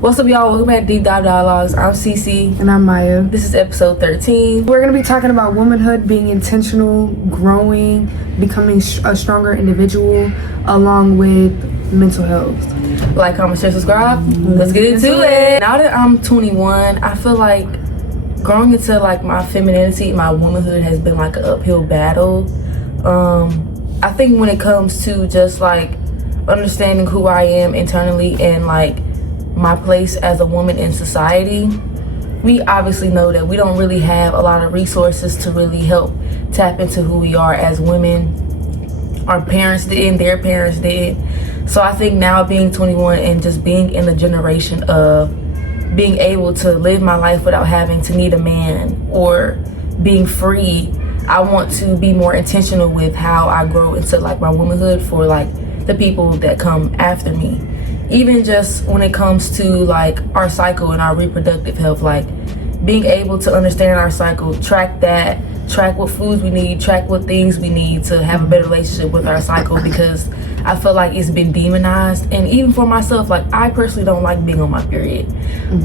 What's up, y'all? Welcome back to Deep Dive Dialogues. I'm Cece. And I'm Maya. This is episode 13. We're going to be talking about womanhood, being intentional, growing, becoming a stronger individual, along with mental health. Like, comment, share, subscribe. Let's get into it. Now that I'm 21, I feel like growing into like my femininity, my womanhood has been like an uphill battle. I think when it comes to just like understanding who I am internally and like my place as a woman in society, we obviously know that we don't really have a lot of resources to really help tap into who we are as women. Our parents did, their parents did. So I think now being 21 and just being in the generation of being able to live my life without having to need a man or being free, I want to be more intentional with how I grow into like my womanhood for like the people that come after me. Even just when it comes to like our cycle and our reproductive health, like being able to understand our cycle, track what foods we need, track what things we need to have a better relationship with our cycle, because I feel like it's been demonized. And even for myself, like I personally don't like being on my period,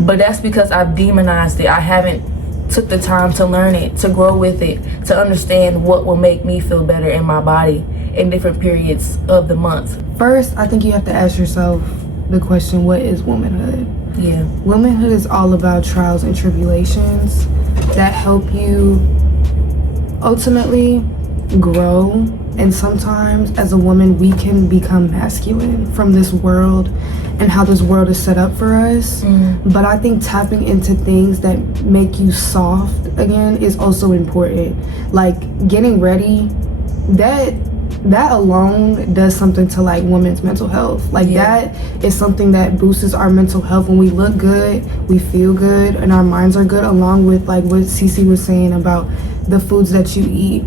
but that's because I've demonized it. I haven't took the time to learn it, to grow with it, to understand what will make me feel better in my body in different periods of the month. First, I think you have to ask yourself the question, what is womanhood? Yeah. Womanhood is all about trials and tribulations that help you ultimately grow. And sometimes as a woman, we can become masculine from this world and how this world is set up for us. But I think tapping into things that make you soft again is also important. Like getting ready, that alone does something to like women's mental health. Like that is something that boosts our mental health. When we look good, we feel good, and our minds are good, along with like what Cece was saying about the foods that you eat.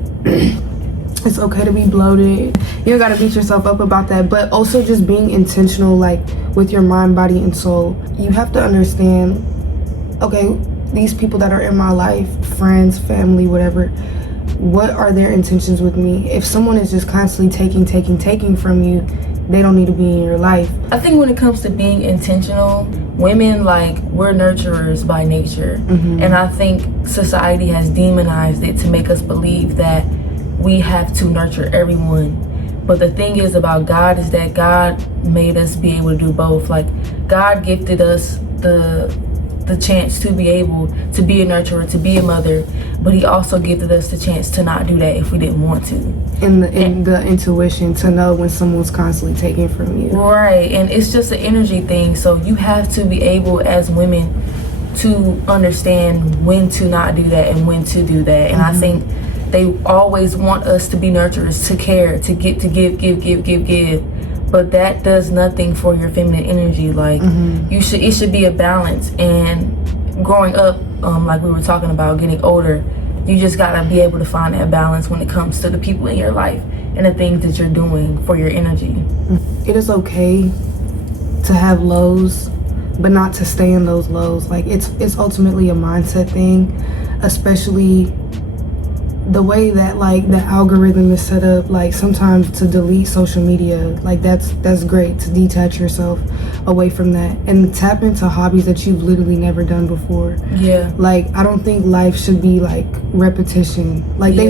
It's okay to be bloated. You don't gotta beat yourself up about that, but also just being intentional like with your mind, body, and soul. You have to understand, okay, these people that are in my life, friends, family, whatever, what are their intentions with me? If someone is just constantly taking from you, they don't need to be in your life. I think when it comes to being intentional, women, like, we're nurturers by nature. And I think society has demonized it to make us believe that we have to nurture everyone. But the thing is about God is that God made us be able to do both. Like, God gifted us the chance to be able to be a nurturer, to be a mother, but he also gifted us the chance to not do that if we didn't want to. And the intuition to know when someone's constantly taking from you. Right, and it's just an energy thing. So you have to be able as women to understand when to not do that and when to do that. And I think they always want us to be nurturers, to care, to give. But that does nothing for your feminine energy. Like it should be a balance. And growing up, like we were talking about, getting older, you just gotta be able to find that balance when it comes to the people in your life and the things that you're doing for your energy. It is okay to have lows, but not to stay in those lows. Like it's ultimately a mindset thing, especially the way that like the algorithm is set up. Like sometimes to delete social media, like that's great to detach yourself away from that and tap into hobbies that you've literally never done before. Like I don't think life should be like repetition. Like they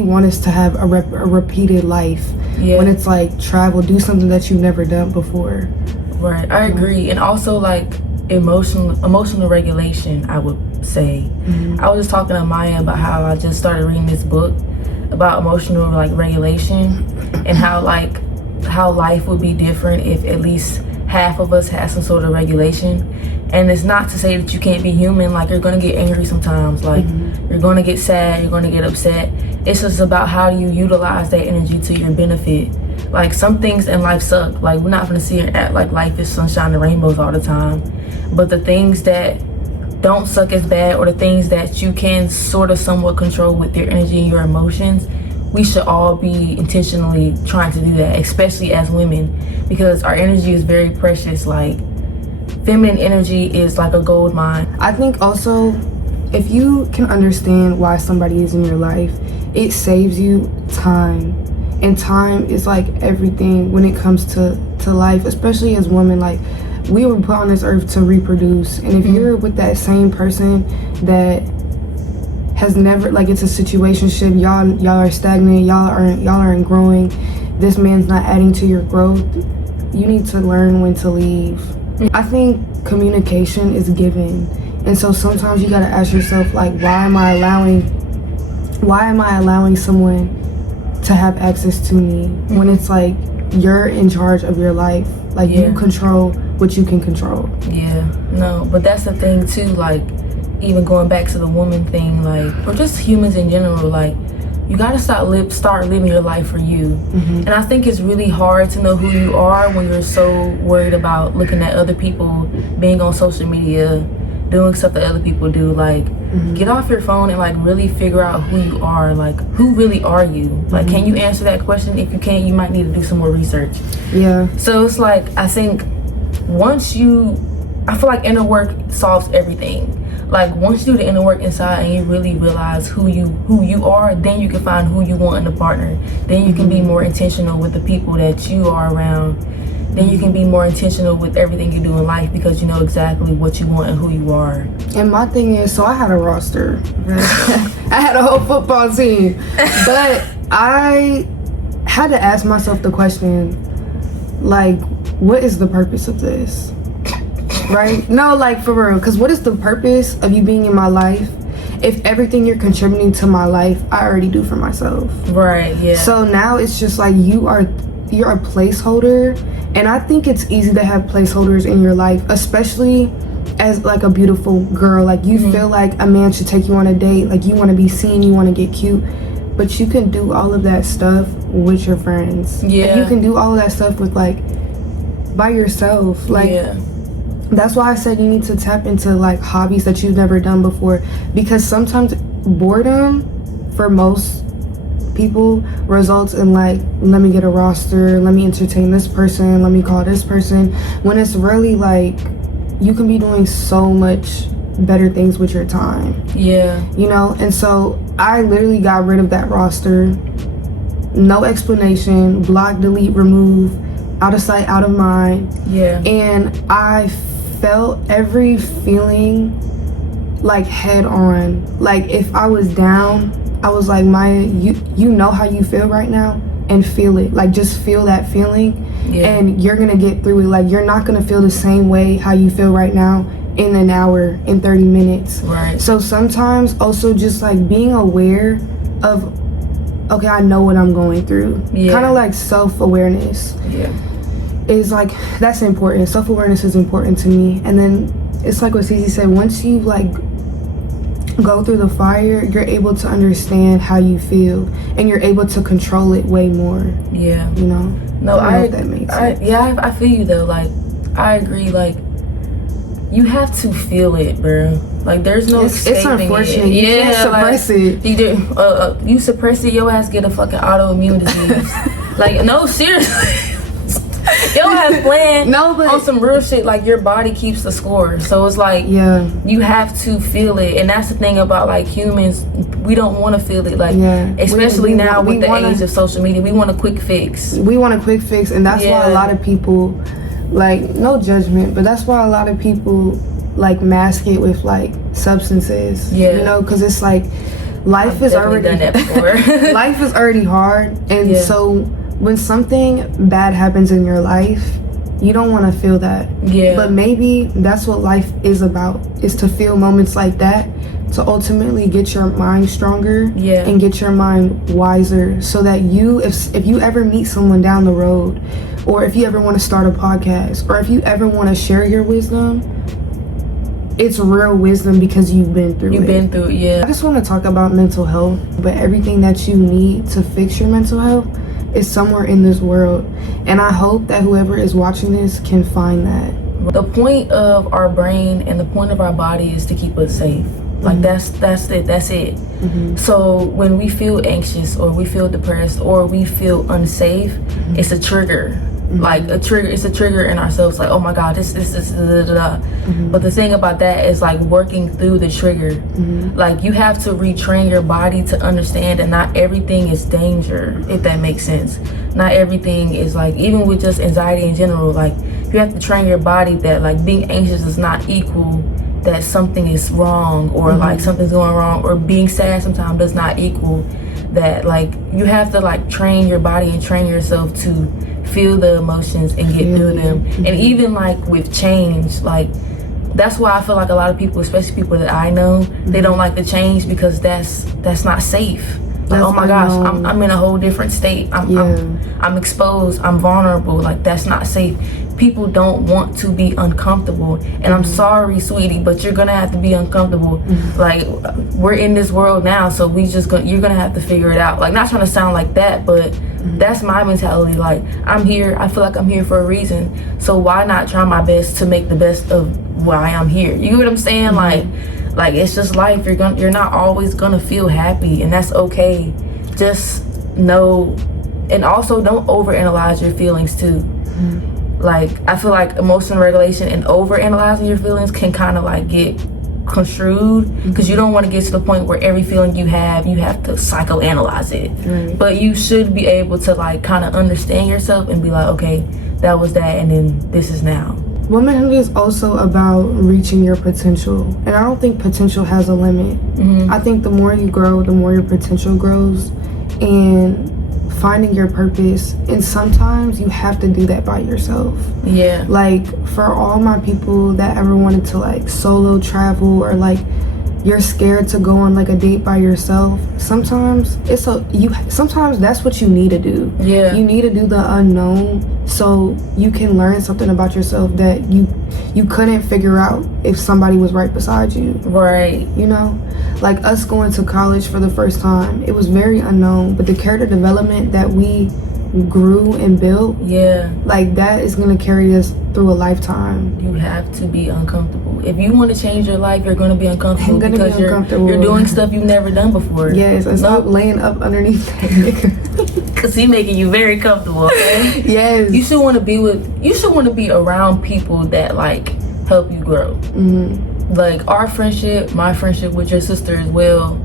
want us to have a repeated life. When it's like travel, do something that you've never done before. Right, I agree. And also like emotional regulation, I would say. I was just talking to Maya about how I just started reading this book about emotional like regulation and how life would be different if at least half of us had some sort of regulation. And it's not to say that you can't be human. Like you're gonna get angry sometimes, like you're gonna get sad, you're gonna get upset. It's just about how do you utilize that energy to your benefit. Like some things in life suck. Like we're not gonna sit here and act like life is sunshine and rainbows all the time. But the things that don't suck as bad, or the things that you can sort of somewhat control with your energy and your emotions, we should all be intentionally trying to do that, especially as women, because our energy is very precious. Like feminine energy is like a gold mine. I think also if you can understand why somebody is in your life, it saves you time. And time is like everything when it comes to life, especially as women. Like we were put on this earth to reproduce, and if you're with that same person that has never, like, it's a situationship, y'all are stagnant, y'all aren't growing, this man's not adding to your growth, you need to learn when to leave. I think communication is given, and so sometimes you gotta ask yourself, like, why am I allowing someone to have access to me when it's like you're in charge of your life, like you control what you can control. But that's the thing too, like, even going back to the woman thing, like, or just humans in general, like, you gotta start living your life for you. And I think it's really hard to know who you are when you're so worried about looking at other people, being on social media, doing stuff that other people do. Like, get off your phone and, like, really figure out who you are. Like, who really are you? Like, can you answer that question? If you can't, you might need to do some more research. So it's like, I think I feel like inner work solves everything. Like, once you do the inner work inside and you really realize who you are, then you can find who you want in a partner. Then you can be more intentional with the people that you are around. Then you can be more intentional with everything you do in life because you know exactly what you want and who you are. And my thing is, so I had a roster. I had a whole football team. But I had to ask myself the question, like, what is the purpose of this? Right? No, like, for real. Because what is the purpose of you being in my life if everything you're contributing to my life, I already do for myself? So now it's just like you're a placeholder. And I think it's easy to have placeholders in your life, especially as, like, a beautiful girl. Like, you feel like a man should take you on a date. Like, you want to be seen, you want to get cute. But you can do all of that stuff with your friends. And you can do all of that stuff with, like, by yourself. Like, that's why I said you need to tap into, like, hobbies that you've never done before. Because sometimes boredom, for most people, results in, like, let me get a roster, let me entertain this person, let me call this person, when it's really like you can be doing so much better things with your time. You know? And so I literally got rid of that roster, no explanation, block, delete, remove, out of sight, out of mind. And I felt every feeling, like, head on. Like, if I was down, I was like, Maya, you know how you feel right now, and feel it. Like, just feel that feeling, and you're gonna get through it. Like, you're not gonna feel the same way how you feel right now in an hour, in 30 minutes. So sometimes also just, like, being aware of, okay, I know what I'm going through. Kind of like self-awareness. Is, like, that's important. Self-awareness is important to me. And then it's like what Cece said, once you, like, go through the fire, you're able to understand how you feel, and you're able to control it way more. You know? No, I don't know if that makes sense. I feel you though. Like, I agree. Like, you have to feel it, bro. Like, there's no escaping. It's unfortunate. You can't suppress it. You suppress it, your ass get a fucking autoimmune disease. Like, no, seriously. Your ass playing on some real shit. Like, your body keeps the score. So it's like, you have to feel it. And that's the thing about, like, humans, we don't want to feel it. Like, especially now with the age of social media, we want a quick fix. And that's why a lot of people, like, no judgment, but that's why a lot of people, like, mask it with, like, substances. You know, because it's like, life is already done that before. Life is already hard, and so when something bad happens in your life, you don't want to feel that. But maybe that's what life is about, is to feel moments like that, to ultimately get your mind stronger and get your mind wiser, so that you, if you ever meet someone down the road, or if you ever want to start a podcast, or if you ever want to share your wisdom, it's real wisdom because you've been through it. I just want to talk about mental health, but everything that you need to fix your mental health is somewhere in this world, and I hope that whoever is watching this can find that. The point of our brain and the point of our body is to keep us safe. Like, that's it. So when we feel anxious, or we feel depressed, or we feel unsafe, it's a trigger. Like, it's a trigger in ourselves, like, oh my god, this But the thing about that is, like, working through the trigger. Like, you have to retrain your body to understand that not everything is danger, if that makes sense. Not everything is, like, even with just anxiety in general, like, you have to train your body that like being anxious does not equal that something is wrong, or like something's going wrong, or being sad sometimes does not equal that. Like you have to like train your body and train yourself to feel the emotions and get through them. And even like with change, like that's why I feel like a lot of people, especially people that I know, they don't like the change, because that's not safe. Like, oh my gosh, I'm in a whole different state. I'm exposed. I'm vulnerable. Like that's not safe. People don't want to be uncomfortable, and I'm sorry, sweetie, but you're gonna have to be uncomfortable. Like we're in this world now, so you're gonna have to figure it out. Like not trying to sound like that, but that's my mentality. Like I'm here. I feel like I'm here for a reason. So why not try my best to make the best of why I'm here? You know what I'm saying? Like it's just life. You're not always gonna feel happy, and that's okay. Just know, and also don't overanalyze your feelings too. Like I feel like emotional regulation and overanalyzing your feelings can kind of like get construed, because you don't want to get to the point where every feeling you have to psychoanalyze it. But you should be able to like kind of understand yourself and be like, okay, that was that, and then this is now. Womanhood is also about reaching your potential, and I don't think potential has a limit. I think the more you grow, the more your potential grows, and finding your purpose. And sometimes you have to do that by yourself. Like for all my people that ever wanted to like solo travel, or like you're scared to go on like a date by yourself, sometimes sometimes that's what you need to do. You need to do the unknown, so you can learn something about yourself that you couldn't figure out if somebody was right beside you. You know, like us going to college for the first time, it was very unknown, but the character development that we grew and built, like that is gonna carry us through a lifetime. You have to be uncomfortable. If you want to change your life, you're gonna be uncomfortable, because you're doing stuff you've never done before. And stop laying up underneath that nigga, because he making you very comfortable. Okay? You should want to be around people that like help you grow. Like our friendship, my friendship with your sister as well.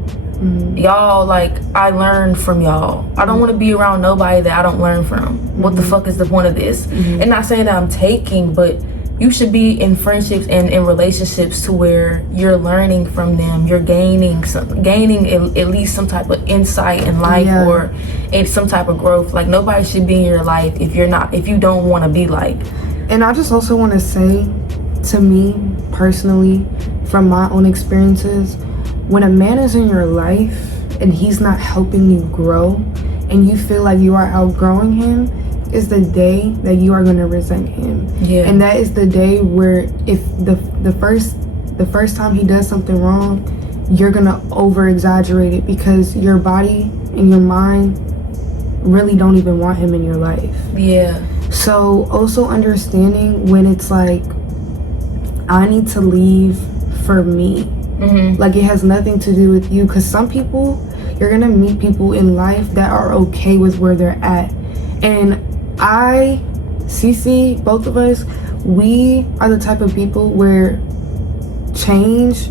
Y'all, like I learned from y'all. I don't want to be around nobody that I don't learn from. What the fuck is the point of this? And not saying that I'm taking, but you should be in friendships and in relationships to where you're learning from them. You're gaining at least some type of insight in life, or in some type of growth. Like nobody should be in your life if you don't want to be like. And I just also want to say, to me personally, from my own experiences, when a man is in your life and he's not helping you grow, and you feel like you are outgrowing him, is the day that you are going to resent him. And that is the day where if the first time he does something wrong, you're going to over exaggerate it, because your body and your mind really don't even want him in your life. So also understanding when it's like, I need to leave for me. Like it has nothing to do with you, because some people, you're gonna meet people in life that are okay with where they're at. And Cece, both of us, we are the type of people where change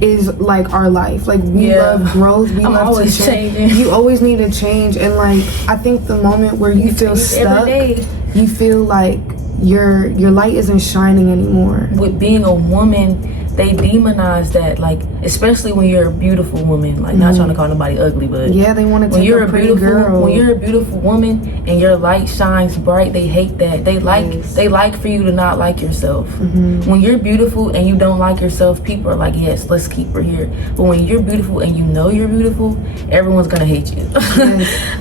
is like our life. Like we love growth, we love to change. You always need to change. And like I think the moment where you feel stuck, you feel like your light isn't shining anymore. With being a woman, they demonize that, like especially when you're a beautiful woman. Like not trying to call nobody ugly, but they want to take a pretty girl. When you're a beautiful woman and your light shines bright, they hate that. They like for you to not like yourself. When you're beautiful and you don't like yourself, people are like, yes, let's keep her here. But when you're beautiful and you know you're beautiful, everyone's gonna hate you.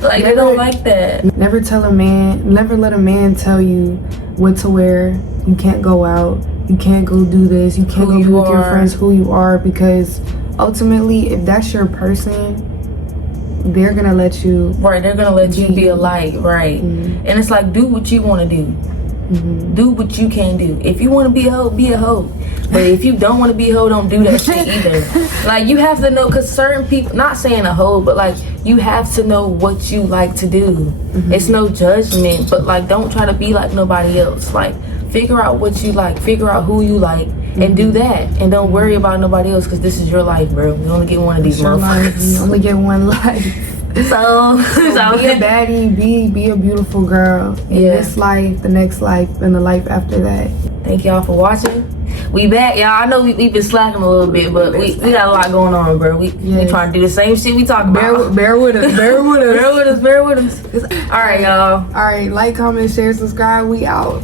Like they don't like that. Never let a man tell you what to wear. You can't go out, you can't go do this, you can't go be with your friends, who you are, because ultimately if that's your person, they're gonna let you they're gonna let you be a light. And it's like, do what you want to do. Do what you can do. If you want to be a hoe, be a hoe. But if you don't want to be a hoe, don't do that shit either. Like you have to know, because certain people, not saying a hoe, but like you have to know what you like to do. It's no judgment, but like don't try to be like nobody else. Like figure out what you like, figure out who you like, and do that. And don't worry about nobody else, because this is your life, bro. You only get one of these motherfuckers. You only get one life. So be a baddie, be a beautiful girl in this life, the next life, and the life after that. Thank y'all for watching. We back, y'all. I know we've been slacking a little bit, but we got a lot going on, bro. We trying to do the same shit we talk about. Bear with us. Bear with us. All right, y'all. All right, like, comment, share, subscribe. We out.